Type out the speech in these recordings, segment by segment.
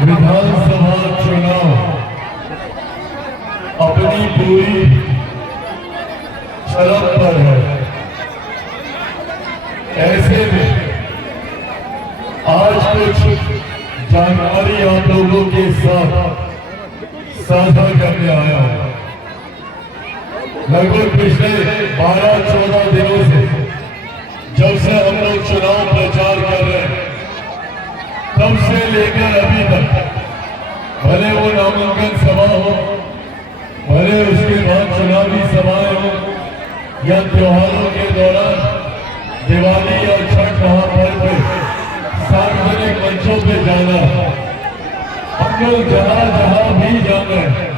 विधानसभा चुनाव अपनी पूरी शरत पर है। ऐसे में आज कुछ जानकारी आप लोगों के साथ साझा करने आया हूं। लगभग पिछले 12-14 दिनों से जब से हम लोग चुनाव प्रचार कर रहे हैं, तब से लेकर अभी तक, भले वो नामांकन सभा हो, भले उसके बाद चुनावी सभाएं हो, या त्योहारों के दौरान दिवाली या छठ महापर्व पे सार्वजनिक मंचों पे जाना, हम लोग जहां जहां भी जा रहे हैं,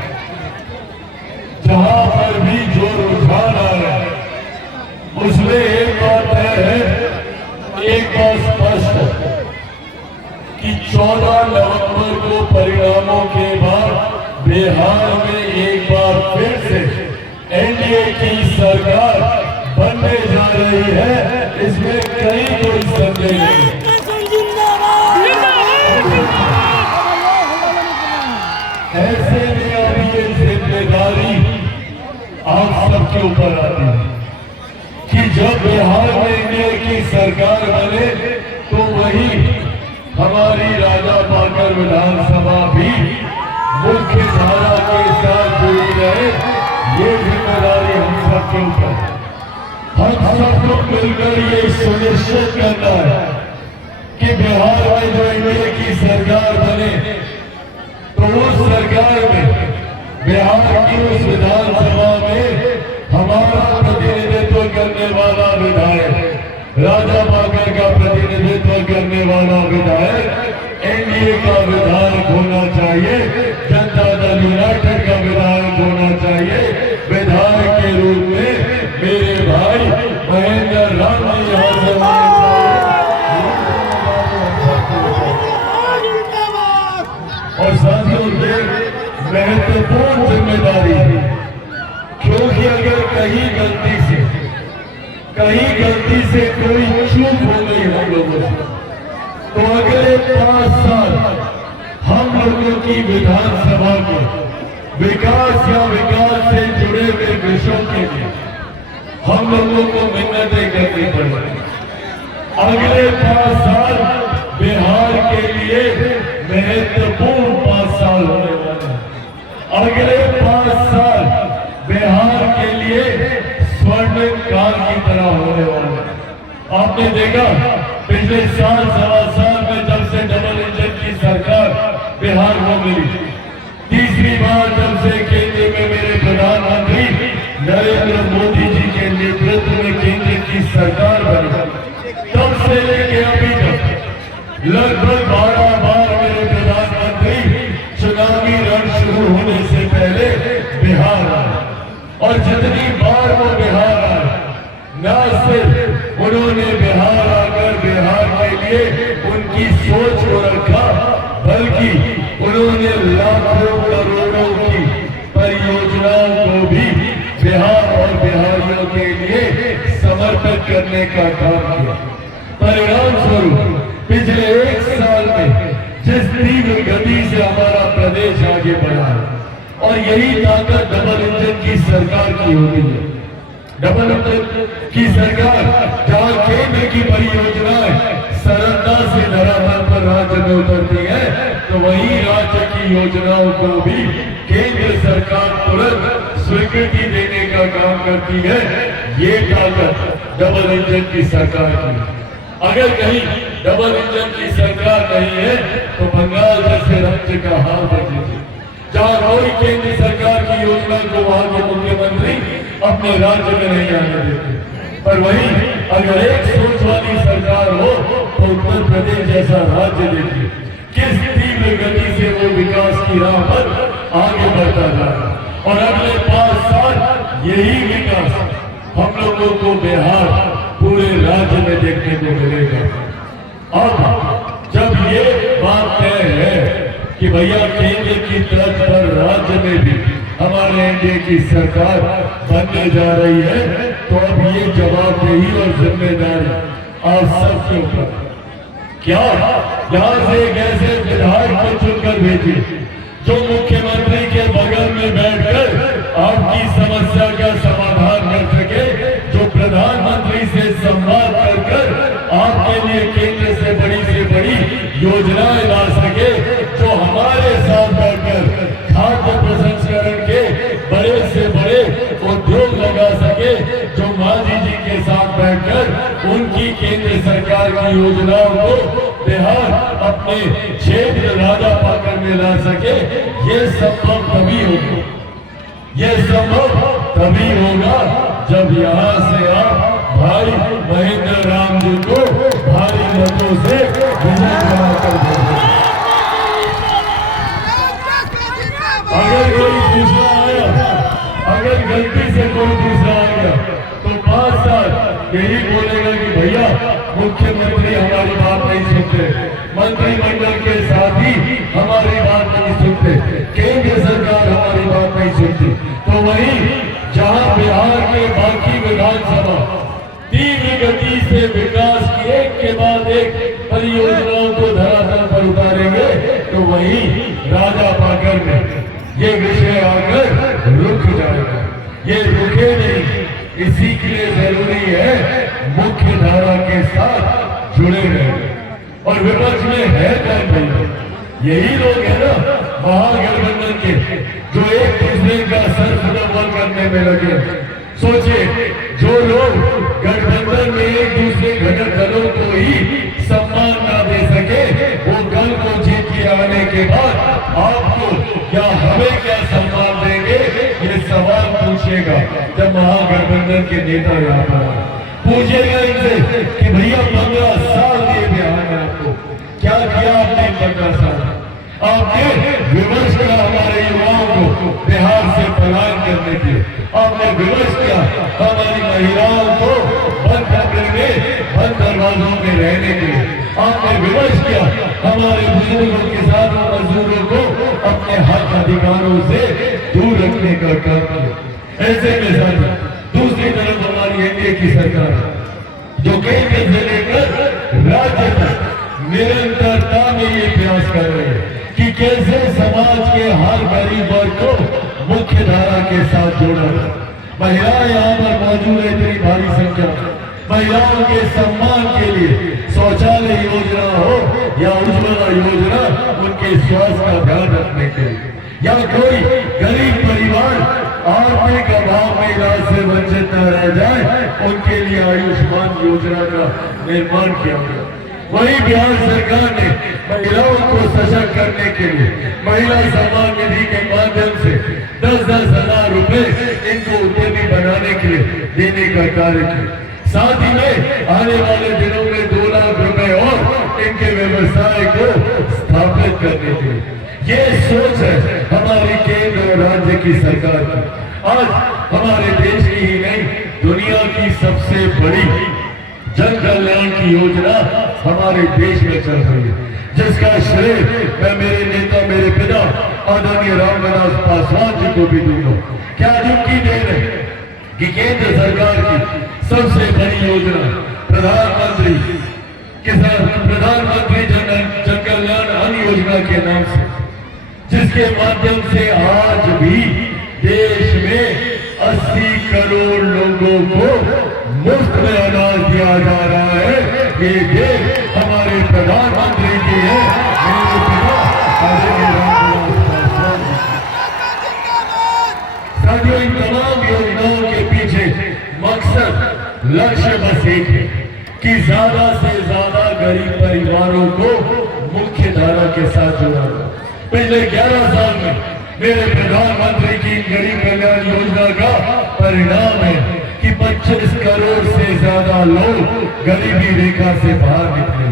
जहां पर भी जो रुझान आ रहा है, उसमें एक बात है, एक बात स्पष्ट है कि 14 नवंबर को परिणामों के बाद बिहार में एक बार फिर से एनडीए की सरकार बनने जा रही है। इसमें कहीं कोई संदेह नहीं। ऐसे में अभी ये जिम्मेदारी आप सबके ऊपर आती है कि जब बिहार में एनडीए की सरकार बने तो वही हमारी राजा पाकर विधानसभा भी मुख्य धारा के साथ जुड़ी रहे। ये जिम्मेदारी हम सबके ऊपर, हम सबको मिलकर ये सुनिश्चित करना है कि बिहार में जो एनडीए की सरकार बने तो उस सरकार में बिहार की उस विधानसभा में हमारा प्रतिनिधित्व करने वाला विधायक, राजा पाकर का प्रतिनिधित्व करने वाला विधायक एनडीए का विधायक होना चाहिए, जनता दल यूनाइटेड का विधायक होना चाहिए। विधायक के रूप में मेरे भाई महेंद्र राम जी यहाँ से और साथियों ये महत्वपूर्ण जिम्मेदारी है, क्योंकि अगर कहीं गलती से कोई चूक हो गई हम लोगों से, तो अगले 5 साल हम लोगों की विधानसभा के विकास या विकास से जुड़े हुए विषयों के लिए हम लोगों को मिन्नतें करनी पड़ेगी। अगले 5 साल बिहार के लिए महत्वपूर्ण 5 साल होने वाले हैं। अगले 5 साल बिहार के लिए स्वर्णिम काल की तरह होने वाले हैं। आपने देखा पिछले साल, सवा साल में जब से डबल इंजन की सरकार बिहार को मिली, तीसरी बार जब से केंद्र में मेरे प्रधानमंत्री नरेंद्र मोदी जी के नेतृत्व में केंद्र की सरकार बनी, तब से लेके अभी तक लगभग 12 बार मेरे प्रधानमंत्री चुनावी रण शुरू होने से पहले बिहार आए, और जितनी बार वो बिहार आए, न सिर्फ उन्होंने बिहार आकर बिहार के लिए उनकी सोच को रखा, बल्कि उन्होंने लाखों करोड़ों की परियोजनाओं को भी बिहार और बिहारियों के लिए समर्पित करने का काम किया। परिणाम स्वरूप पिछले 1 साल में जिस तीव्र गति से हमारा प्रदेश आगे बढ़ा है, और यही ताकत डबल इंजन की सरकार की होती है। डबल इंजन की सरकार जहां केंद्र की परियोजनाएं सरलता से धरातल पर राज्य में उतरती है, तो वही राज्य की योजनाओं को भी केंद्र सरकार तुरंत स्वीकृति देने का काम करती है। ये ताकत डबल इंजन की सरकार की। अगर कहीं डबल इंजन की सरकार नहीं है तो बंगाल जैसे राज्य का हाल बदले, जहां कोई केंद्र सरकार की योजना को वहां के मुख्यमंत्री अपने राज्य में नहीं आने देते, पर वहीं अगर एक सोच वाली सरकार हो तो उत्तर प्रदेश जैसा राज्य देखिए किस तीव्र गति से वो विकास की राह पर आगे बढ़ता जा रहा है। और अगले 5 साल यही विकास हम लोगों को बिहार पूरे राज्य में देखने को मिलेगा। अब जब ये बात तय है कि भैया केंद्र की तर्ज पर राज्य में भी हमारे एनडीए की सरकार बनने जा रही है, तो अब ये जवाबदेही और जिम्मेदारी आप सबके ऊपर क्या यहाँ से एक ऐसे विधायक को चुनकर भेजिए जो मुख्यमंत्री के बगल में बैठकर आपकी समस्या का समाधान कर सके, जो प्रधानमंत्री से संवाद कर आपके लिए केंद्र से बड़ी योजनाएं ला सके, जो हमारे साथ बैठकर खाद्य प्रसंस्करण के बड़े से बड़े उद्योग लगा सके, जो मांझी जी के साथ बैठकर उनकी केंद्र सरकार की योजनाओं को बिहार अपने क्षेत्र राजा पाकर में ला सके। ये संभव तभी होगा, ये संभव तभी होगा जब यहाँ से आप भाई महेंद्र राम जी को भारी मतों से विजय कराकर देंगे। अगर कोई दूसरा आया, अगर गलती से कोई दूसरा आ गया तो 5 साल यही बोलेगा कि भैया मुख्यमंत्री हमारी बात नहीं सुनते, मंत्रिमंडल के साथी हमारी बात नहीं सुनते, केंद्र सरकार हमारी बात नहीं सुनती। तो वही जहां बिहार के बाकी विधानसभा तीव्र गति से विकास की एक के बाद एक परियोजनाओं को धरातल पर उतारेंगे, तो वही राजा पाकर में ये विषय आकर रुक जाएगा। ये रुके नहीं, इसी के लिए जरूरी है मुख्य धारा के साथ जुड़े रहे। और विपक्ष में है कौन भाई? यही लोग है ना महागठबंधन के, जो एक दूसरे का सर फुटबॉल करने में लगे। सोचिए, जो लोग गठबंधन में एक दूसरे घटक दलों को ही सम्मान ना दे सके, वो कल को जीत के आने के बाद आपको या हमें क्या सम्मान देंगे, ये सवाल पूछेगा जब महागठबंधन के नेता यहाँ पर पूछेगा इनसे कि भैया 15 साल दिए बिहार में आपको, क्या किया आपने 15 साल? आपने विवश किया हमारे युवाओं को बिहार से पलायन करने के लिए, आपने विवश किया हमारी महिलाओं को बंद कमरे में बंद दरवाजों में रहने के लिए, आपने विवश किया हमारे बुजुर्गों के साथ मजदूरों को अपने हक अधिकारों से दूर रखने का काम किया। ऐसे में साथ दूसरी तरफ हमारी एनडीए की सरकार जो केंद्र से लेकर राज्य तक निरंतरता में ये प्रयास कर रही है कि कैसे समाज के हर गरीब वर्ग को मुख्य धारा के साथ जोड़ा जाए। महिलाएं यहाँ पर मौजूद है इतनी भारी संख्या, महिलाओं के सम्मान के लिए शौचालय योजना हो या उज्ज्वला योजना, उनके स्वास्थ्य का ध्यान रखने के लिए, या कोई गरीब परिवार आर्थिक अभाव में इलाज से वंचित न रह जाए, उनके लिए आयुष्मान योजना का निर्माण किया गया। वही बिहार सरकार ने महिलाओं को सशक्त करने के लिए महिला सम्मान निधि के माध्यम से 10-10 हजार रुपए इनको उद्यमी बनाने के लिए देने का कार्य किया। साथ ही में आने वाले दिनों में 2 लाख रुपए और इनके व्यवसाय को स्थापित करने के लिए, ये सोच है हमारी केंद्र और राज्य की सरकार की। आज हमारे देश की ही नहीं, दुनिया की सबसे बड़ी जन कल्याण की योजना हमारे देश में चल रही है, जिसका श्रेय मैं मेरे नेता, मेरे पिता आदरणीय रामविलास पासवान जी को भी दूंगा। क्या उनकी देन है कि केंद्र सरकार की सबसे बड़ी योजना प्रधानमंत्री जन कल्याण अन्न योजना के नाम से, जिसके माध्यम से आज भी देश में 80 करोड़ लोगों को मुफ्त में अनाज दिया जा रहा है। ये देश हमारे प्रधानमंत्री की है, मेरे पिता आदरणीय रामविलास पासवान जी। साथियों, इन तमाम योजनाओं के पीछे मकसद, लक्ष्य बस एक है कि ज्यादा से ज्यादा गरीब परिवारों को मुख्य धारा के साथ जोड़ा जाए। पिछले 11 साल में मेरे प्रधानमंत्री की गरीब कल्याण योजना का परिणाम है कि 25 करोड़ से ज्यादा लोग गरीबी रेखा से बाहर निकले।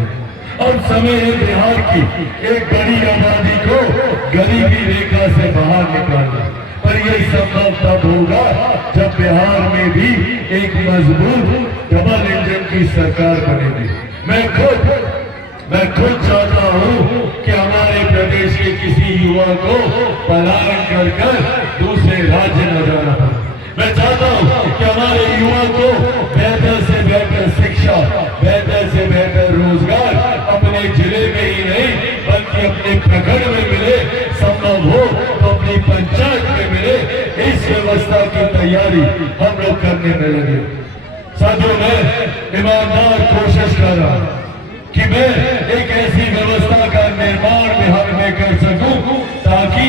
अब समय है बिहार की एक बड़ी आबादी को गरीबी रेखा से बाहर निकालना, पर यह संभव तब होगा जब बिहार में भी एक मजबूत डबल इंजन की सरकार बनेगी। मैं खुद चाहता हूं कि हमारे प्रदेश के किसी युवा को पलायन कर दूसरे राज्य न जाना पड़े। मैं चाहता हूं कि हमारे युवा को बेहतर से बेहतर शिक्षा, बेहतर से बेहतर रोजगार अपने बेरोजगारी हम लोग करने में लगे। साथियों, मैं ईमानदार कोशिश कर रहा हूं कि मैं एक ऐसी व्यवस्था का निर्माण बिहार में कर सकूं ताकि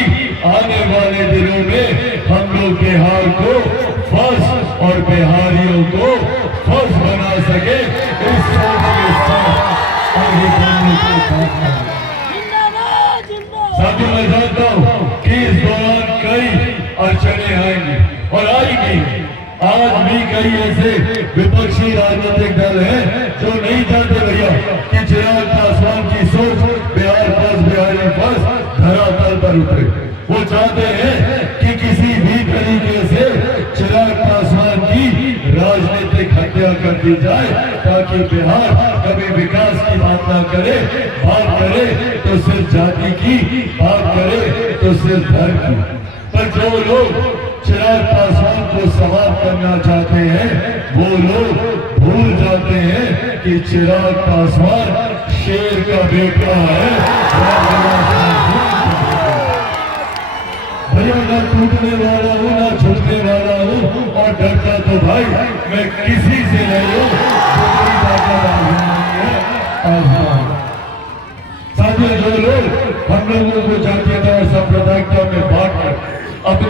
आने वाले दिनों में हम लोग बिहार को फर्स्ट और बिहारियों को फर्स्ट बना सके। इस सोच के साथ आगे बढ़ने को साथ साथियों, मैं जानता हूं कि इस दौरान कई अड़चने आएंगी और आएंगी। आज भी कई ऐसे विपक्षी राजनीतिक दल हैं जो नहीं चाहते भैया कि चिराग पासवान की सोच बिहार फर्स्ट, बिहारी फर्स्ट धरातल पर उतरे। वो चाहते हैं कि किसी भी तरीके से चिराग पासवान की राजनीतिक हत्या कर दी जाए ताकि बिहार कभी विकास की बात ना करे, बात करे तो सिर्फ जाति की, बात करे तो सिर्फ धर्म की। पर जो लोग चिराग पासवान को समाप्त करना चाहते हैं वो लोग भूल जाते हैं कि चिराग पासवान शेर का बेटा है। भैया, ना टूटने वाला हूँ ना छूटने वाला हूँ, और डरता तो भाई मैं किसी से नहीं